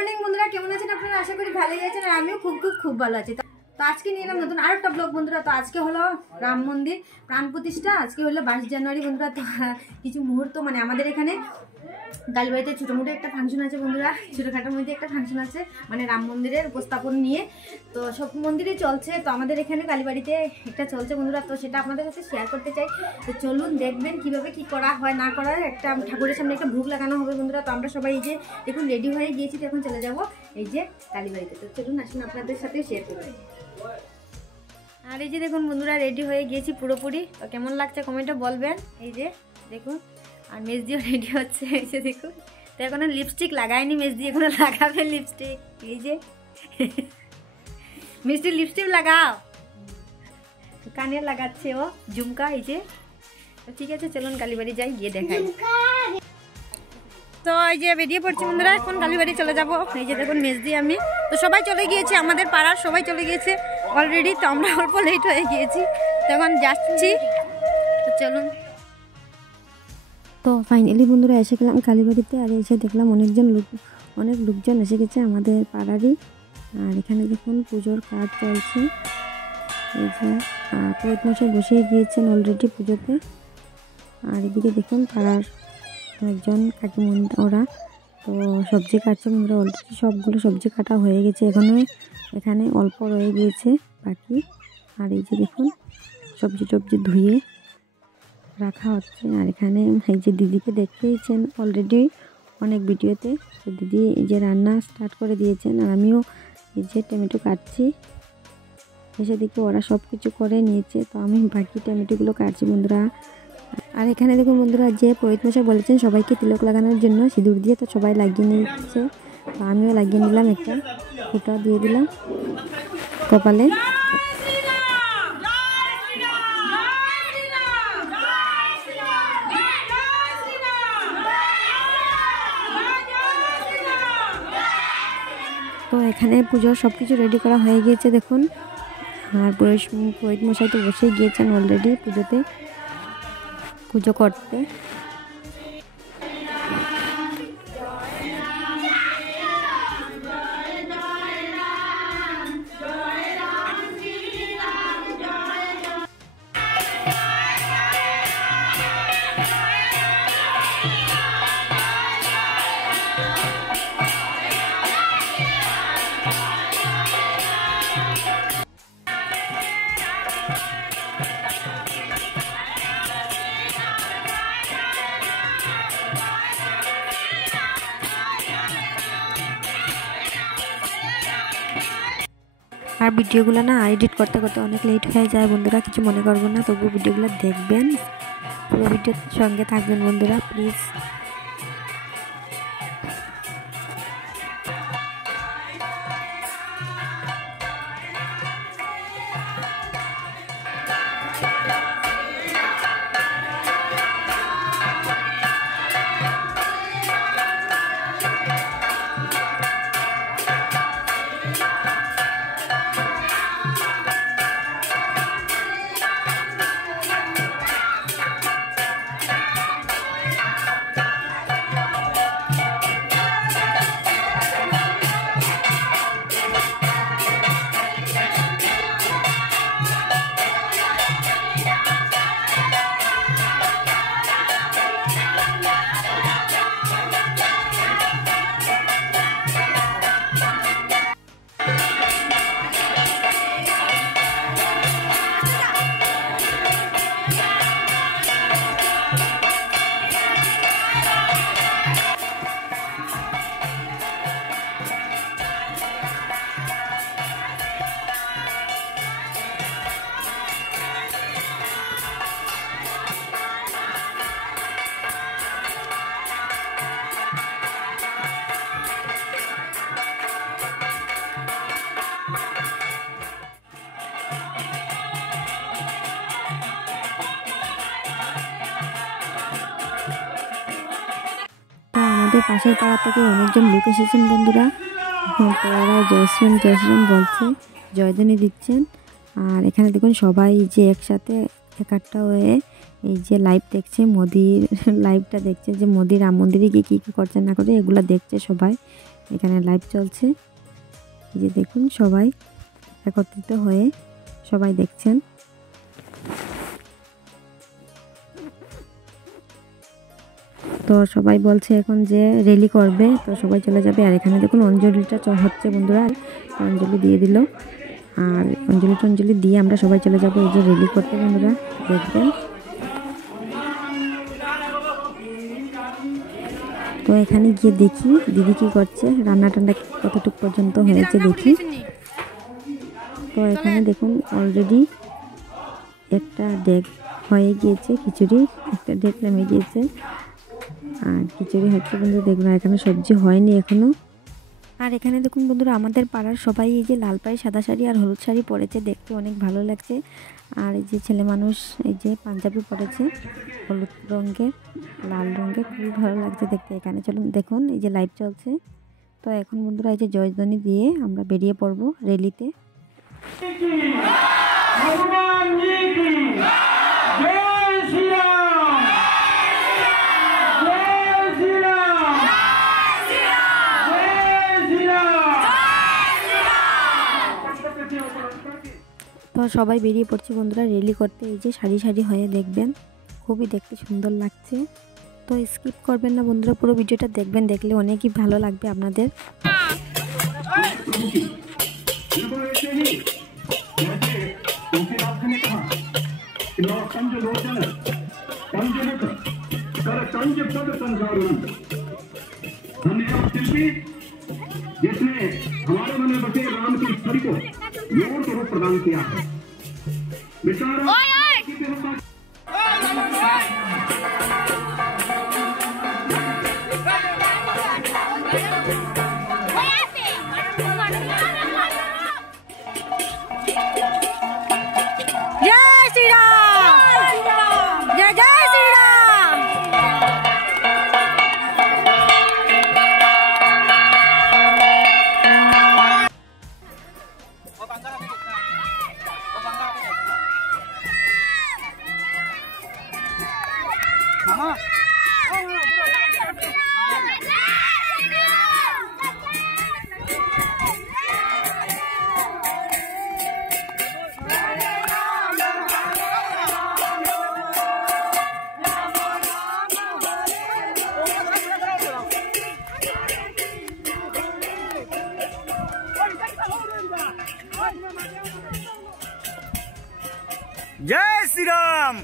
Morning বন্ধুরা, কেমন আছেন আপনারা? আশা করি ভালোই আছেন আর আমিও খুব ভালো আছি। তো আজকে নিয়ে এলাম নতুন আরেকটা ব্লগ বন্ধুরা। তো আজকে হলো রাম মন্দির প্রাণ প্রতিষ্ঠা, আজকে হলো 22 জানুয়ারি বন্ধুরা। তো কিছু মুহূর্ত মানে আমাদের এখানে কালীবাড়িতে ছোটোমোটো একটা ফাংশন আছে বন্ধুরা, ছোটোখাটোর মধ্যে একটা ফাংশন আছে মানে রাম মন্দিরের উপস্থাপন নিয়ে। তো সব মন্দিরে চলছে, তো আমাদের এখানে কালীবাড়িতে একটা চলছে বন্ধুরা, তো সেটা আপনাদের কাছে শেয়ার করতে চাই। তো চলুন দেখবেন কিভাবে কি করা হয় না করা। একটা ঠাকুরের সামনে একটা ভোগ লাগানো হবে বন্ধুরা। তো আমরা সবাই এই যে দেখুন রেডি হয়ে গিয়েছি, তো এখন চলে যাব এই যে কালীবাড়িতে। তো চলুন আসুন আপনাদের সাথে শেয়ার করবেন। আর এই যে দেখুন বন্ধুরা, রেডি হয়ে গিয়েছি পুরোপুরি। তো কেমন লাগছে কমেন্টে বলবেন। এই যে দেখুন, আর মেজদিও রেডি হচ্ছে, এই যে দেখুন। তো এখনো লিপস্টিক লাগায়নি মেজদি, এখনো লাগাবে লিপস্টিক। এই যে মিষ্টি লিপস্টিক লাগাও, কানে লাগাচ্ছে ও ঝুমকা। এই যে তো ঠিক আছে, চলুন কালীবাড়ি যাই, গিয়ে দেখাই। তো এই যে বেরিয়ে পড়ছি বন্ধুরা, এখন কালীবাড়ি চলে যাব। এই যে দেখুন মেজদি আমি, তো সবাই চলে গিয়েছে, আমাদের পাড়ার সবাই চলে গিয়েছে অলরেডি। তো আমরা অল্প লেট হয়ে গিয়েছি, তো এখন যাচ্ছি। তো চলুন। তো ফাইনালি বন্ধুরা এসে গেলাম কালীবাড়িতে। আর এসে দেখলাম অনেক লোকজন এসে গেছে আমাদের পাড়ারই। আর এখানে দেখুন পুজোর কাজ চলছে। এই যে পুরোহিত মশাই বসেই গিয়েছেন অলরেডি পুজোতে। আর এদিকে দেখুন পাড়ার একজন কাকিমণি ওরা তো সবজি কাটছে বন্ধুরা। অলরেডি সবগুলো সবজি কাটা হয়ে গেছে, এখানে অল্প রয়ে গিয়েছে বাকি। আর এই যে দেখুন সবজি ধুয়ে রাখা হচ্ছে। আর এখানে এই যে দিদিকে দেখতেইছেন অলরেডি অনেক ভিডিওতে। তো দিদি এই যে রান্না স্টার্ট করে দিয়েছেন, আর আমিও এই যে টমেটো কাটছি। এসে দেখি ওরা সব কিছু করে নিয়েছে, তো আমি বাকি টমেটোগুলো কাটছি বন্ধুরা। আর এখানে দেখুন বন্ধুরা, যে পুরোহিত মশাই বলেছেন সবাইকে তিলক লাগানোর জন্য সিঁদুর দিয়ে, তো সবাই লাগিয়ে নিচ্ছে। তো আমিও লাগিয়ে নিলাম, একটা ফোঁটা দিয়ে দিলাম কপালে। তো এখানে পুজোর সব কিছু রেডি করা হয়ে গিয়েছে দেখুন। আর পুরোহিত মশাই তো বসেই গিয়েছেন অলরেডি পুজো করতে। আর ভিডিওগুলো না এডিট করতে অনেক লেট হয়ে যায় বন্ধুরা, কিছু মনে করবো না। তবু ভিডিওগুলো দেখবেন, পুরো ভিডিওর সঙ্গে থাকবেন বন্ধুরা প্লিজ। আমাদের পাশের পাড়া থেকে অনেকজন লোক এসেছেন বন্ধুরা। তো ওরা জয় শ্রীরাম বলছে, জয়ধ্বনি দিচ্ছেন। আর এখানে দেখুন সবাই যে একসাথে একাট্টা হয়ে এই যে লাইভ দেখছে, মোদির লাইভটা দেখছে, যে মোদি রাম মন্দিরে গিয়ে কী করছে না করে এগুলো দেখছে সবাই। এখানে লাইভ চলছে। এই যে দেখুন সবাই একত্রিত হয়ে সবাই দেখছেন। তো সবাই বলছে এখন যে র্যালি করবে, তো সবাই চলে যাবে। আর এখানে দেখুন অঞ্জলিটা হচ্ছে বন্ধুরা, অঞ্জলি দিয়ে দিল। আর অঞ্জলি দিয়ে আমরা সবাই চলে যাব এই যে র্যালি করতে বন্ধুরা, দেখবেন। তো এখানে গিয়ে দেখি দিদি কি করছে, রান্না টান্না কতটুকু পর্যন্ত হয়েছে দেখি। তো এখানে দেখুন অলরেডি একটা ডেক হয়ে গিয়েছে, খিচুড়ি একটা ডেক নেমে গিয়েছে। আর খিচুড়ি হচ্ছে বন্ধুরা, দেখুন এখানে সবজি হয়নি এখনো। আর এখানে দেখুন বন্ধুরা আমাদের পাড়ার সবাই এই যে লাল পাড়ি সাদা শাড়ি আর হলুদ শাড়ি পরেছে, দেখতে অনেক ভালো লাগছে। আর এই যে ছেলে মানুষ এই যে পাঞ্জাবি পরেছে হলুদ রঙের লাল রঙের, খুবই ভালো লাগছে দেখতে। এখানে চলুন দেখুন এই যে লাইভ চলছে। তো এখন বন্ধুরা এই যে জয়ধ্বনি দিয়ে আমরা বেরিয়ে পড়বো র্যালিতে। তো সবাই বেরিয়ে পড়ছে বন্ধুরা র্যালি করতে। এই যে সারি সারি হয়ে দেখবেন, খুবই দেখতে সুন্দর লাগছে। তো স্কিপ করবেন না বন্ধুরা, পুরো ভিডিওটা দেখবেন, দেখলে অনেকই ভালো লাগবে আপনাদের। जिसने हमारे मन में बसे राम की छवि को मोड़ के रूप प्रदान किया है। जय श्री राम, जय जय श्री राम। जय श्री राम।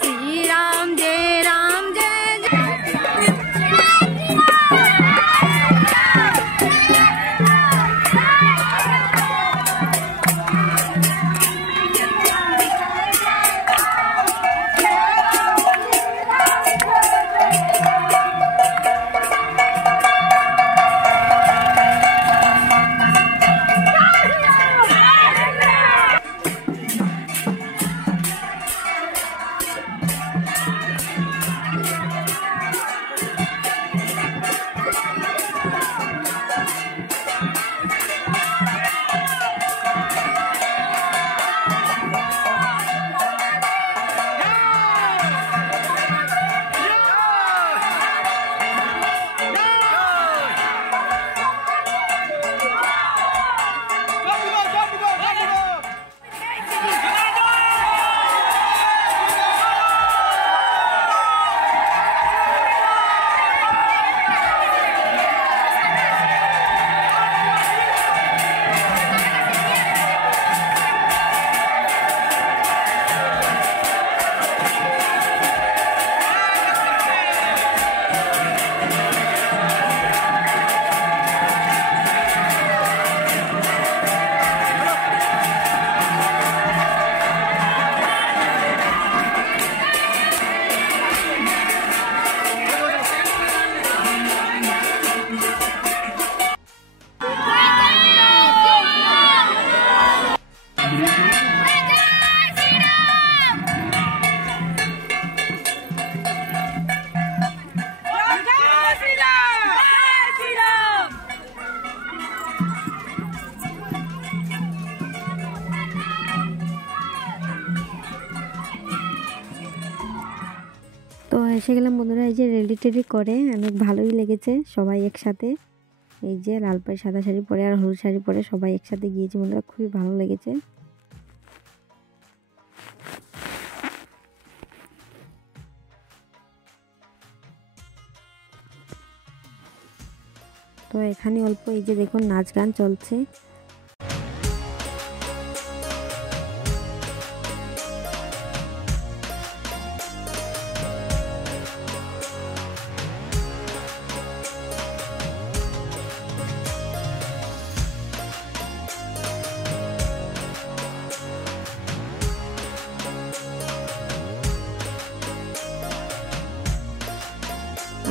श्री এসে গেলাম বন্ধুরা, এই যে রেডি টেডি করে অনেক ভালোই লেগেছে সবাই একসাথে। এই যে লাল পাড়ি সাদা শাড়ি পরে আর হলুদ শাড়ি পরে সবাই একসাথে গিয়েছে বন্ধুরা, খুবই ভালো লেগেছে। তো এখানে অল্প এই যে দেখুন নাচ গান চলছে।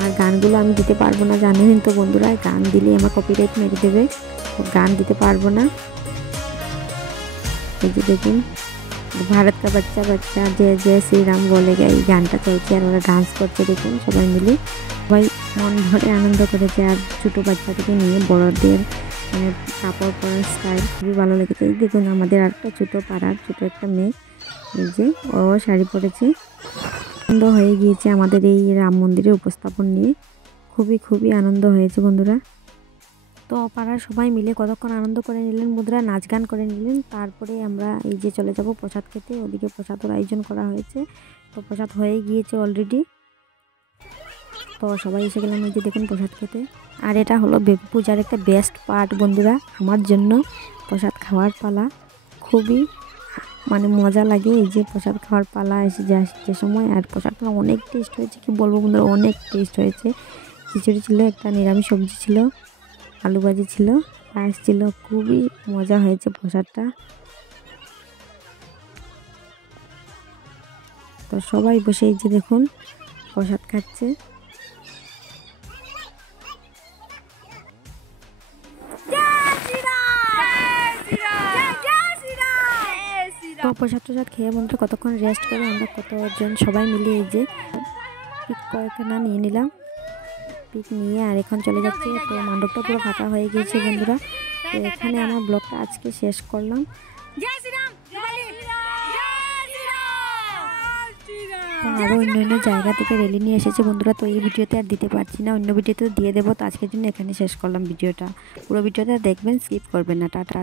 আর গানগুলো আমি দিতে পারবো না, জানেন তো বন্ধুরা, গান দিলে আমার কপিরাইট মেরে দেবে, গান দিতে পারবো না। এই যে দেখুন ভারত কা বাচ্চা বাচ্চা জয় জয় শ্রীরাম বলেগা, এই গানটা চলছে আর ওরা ডান্স করছে দেখুন সবাই মিলে। সবাই মন ভরে আনন্দ করেছে, আর ছোটো বাচ্চা থেকে নিয়ে বড়দের মানে কাপড় পরার স্টাইল খুবই ভালো লেগেছে। এই দেখুন আমাদের আরেকটা ছোটো পাড়ার ছোটো একটা মেয়ে, এই যে ও শাড়ি পরেছে। আনন্দ হয়ে গিয়েছে আমাদের এই রাম মন্দিরের উপস্থাপন নিয়ে, খুবই আনন্দ হয়েছে বন্ধুরা। তো পাড়ার সবাই মিলে কতক্ষণ আনন্দ করে নিলেন বন্ধুরা, নাচ গান করে নিলেন। তারপরে আমরা এই যে চলে যাব প্রসাদ খেতে, ওদিকে প্রসাদের আয়োজন করা হয়েছে। তো প্রসাদ হয়ে গিয়েছে অলরেডি, তো সবাই এসে গেলাম এই যে দেখুন প্রসাদ খেতে। আর এটা হলো পূজার একটা বেস্ট পার্ট বন্ধুরা আমার জন্য, প্রসাদ খাওয়ার পালা। খুবই মানে মজা লাগে এই যে প্রসাদ খাওয়ার পালা এসে যে সময়। আর প্রসাদটা অনেক টেস্ট হয়েছে, কি বলবো বন্ধুরা, অনেক টেস্ট হয়েছে। খিচুড়ি ছিল, একটা নিরামিষ সবজি ছিল, আলু ভাজি ছিল, পায়েস ছিল, খুবই মজা হয়েছে প্রসাদটা। তো সবাই বসে এই যে দেখুন প্রসাদ খাচ্ছে। তো প্রসাদ টসাদ খেয়ে বন্ধুরা কতক্ষণ রেস্ট করে আমরা কতজন সবাই মিলে এই যে পিক কয়েকখানা নিয়ে নিলাম, পিক নিয়ে আর এখন চলে যাচ্ছে। তো মণ্ডপটা পুরো ফাঁকা হয়ে গিয়েছে বন্ধুরা। তো এখানে আমার ব্লগটা আজকে শেষ করলাম। আরও অন্য জায়গা থেকে রেলি নিয়ে এসেছে বন্ধুরা, তো এই ভিডিওতে আর দিতে পারছি না, অন্য ভিডিওতে দিয়ে দেবো। তো আজকের জন্য এখানে শেষ করলাম ভিডিওটা। পুরো ভিডিওটা দেখবেন, স্কিপ করবেন না। টাটা।